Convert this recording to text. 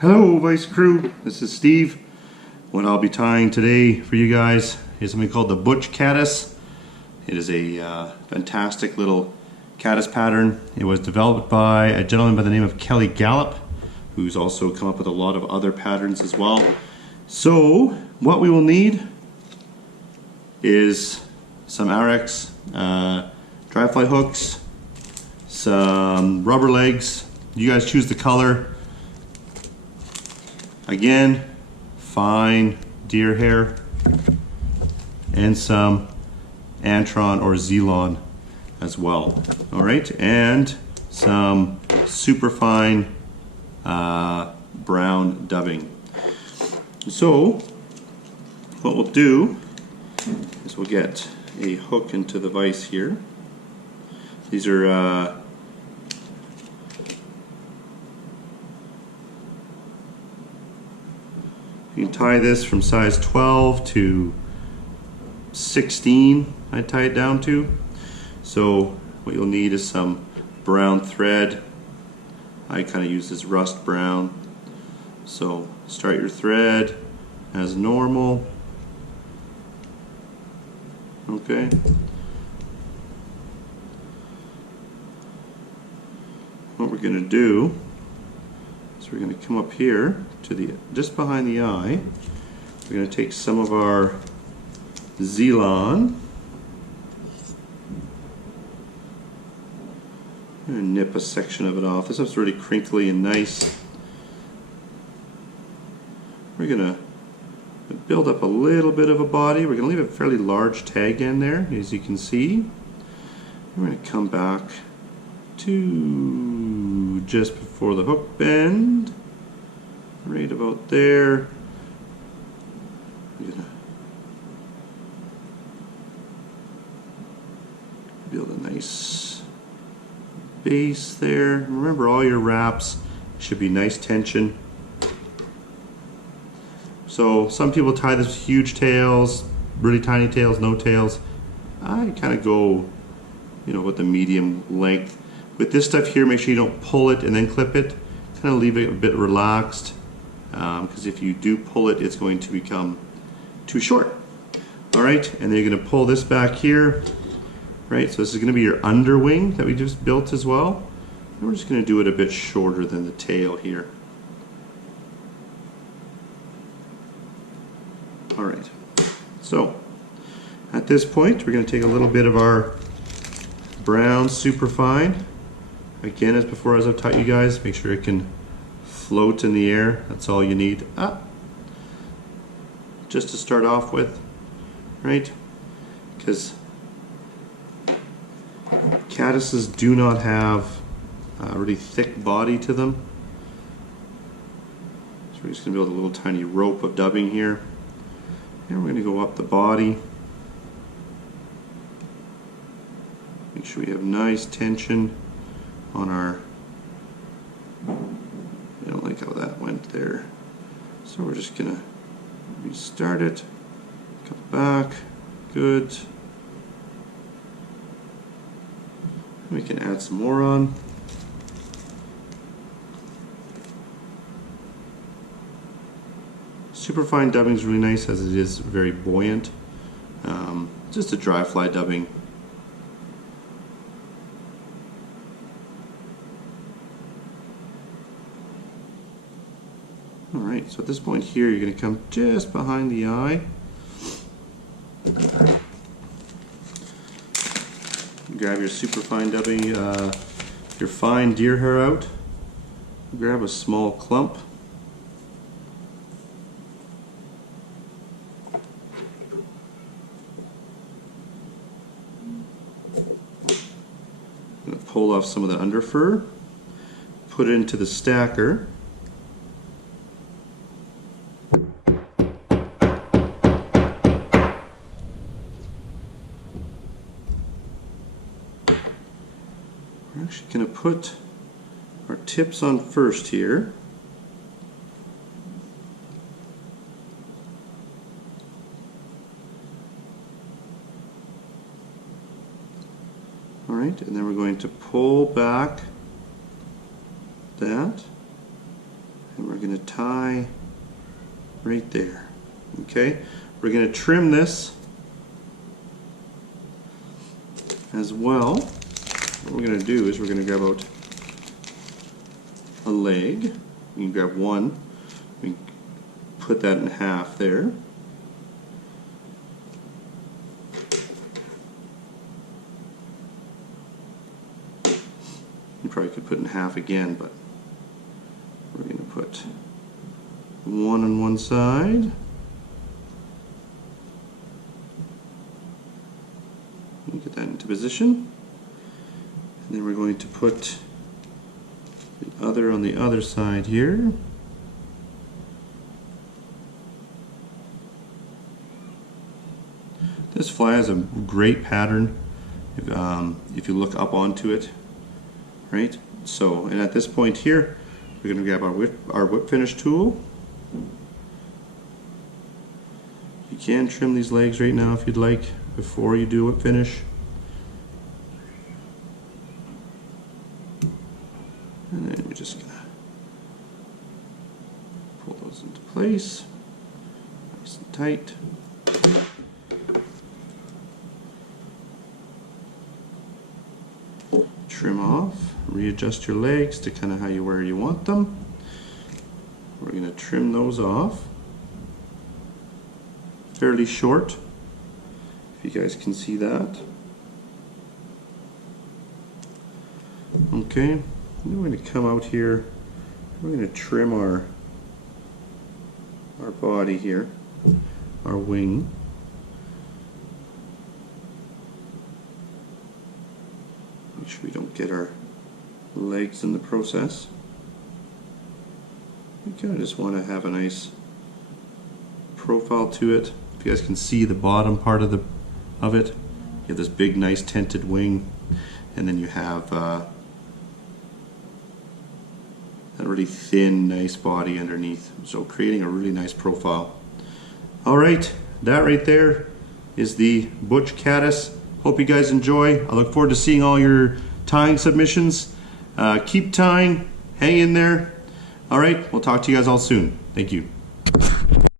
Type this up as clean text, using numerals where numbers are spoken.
Hello Vise crew, this is Steve. What I'll be tying today for you guys is something called the Butch Caddis. It is a fantastic little caddis pattern. It was developed by a gentleman by the name of Kelly Galloup, who's also come up with a lot of other patterns as well. So what we will need is some RX dry fly hooks, some rubber legs. You guys choose the color. Again, fine deer hair, and some Antron or Zelon as well. All right, and some super fine brown dubbing. So what we'll do is we'll get a hook into the vise here. These are you can tie this from size 12 to 16, I tie it down to. So what you'll need is some brown thread. I kind of use this rust brown. So start your thread as normal. Okay. What we're going to do is we're going to come up here to the just behind the eye. We're going to take some of our Zelon and nip a section of it off. This stuff's really crinkly and nice. We're going to build up a little bit of a body. We're going to leave a fairly large tag in there, as you can see. We're going to come back to just before the hook bend, right about there. I'm gonna build a nice base there. Remember, all your wraps should be nice tension. So some people tie this with huge tails, really tiny tails, no tails. I kind of go, with the medium length. With this stuff here, make sure you don't pull it and then clip it. Kind of leave it a bit relaxed, because if you do pull it, it's going to become too short. All right, and then you're going to pull this back here. Right, so this is going to be your underwing that we just built as well. And we're just going to do it a bit shorter than the tail here. All right, so at this point, we're going to take a little bit of our brown superfine. Again, as before, as I've taught you guys, make sure it can float in the air. That's all you need. Just to start off with, right? Because caddises do not have a really thick body to them. So we're just going to build a little tiny rope of dubbing here. And we're going to go up the body. Make sure we have nice tension on our, I don't like how that went there. So we're just gonna restart it, come back, good. We can add some more on. Superfine dubbing is really nice as it is very buoyant. Just a dry fly dubbing. Alright, so at this point here, you're going to come just behind the eye. Grab your super fine dubbing, your fine deer hair out. Grab a small clump. I'm going to pull off some of the under fur, put it into the stacker. We're actually going to put our tips on first here. All right, and then we're going to pull back that And we're going to tie right there. Okay, we're going to trim this as well. What we're going to do is we're going to grab out a leg. You can grab one. We put that in half there. You probably could put in half again, but we're going to put one on one side. Get that into position. And then we're going to put the other on the other side here. This fly has a great pattern if you look up onto it. Right? So, and at this point here, we're going to grab our whip finish tool. You can trim these legs right now if you'd like before you do whip finish. And then we're just going to pull those into place, nice and tight. Trim off, readjust your legs to kind of where you want them. We're going to trim those off fairly short, if you guys can see that. Okay, then we're going to come out here, we're going to trim our body here, our wing. Make sure we don't get our legs in the process. We kind of just want to have a nice profile to it. If you guys can see the bottom part of it, you have this big, nice tented wing, and then you have a really thin, nice body underneath. So creating a really nice profile. All right, that right there is the Butch Caddis. Hope you guys enjoy. I look forward to seeing all your tying submissions. Keep tying, hang in there. All right, we'll talk to you guys all soon. Thank you.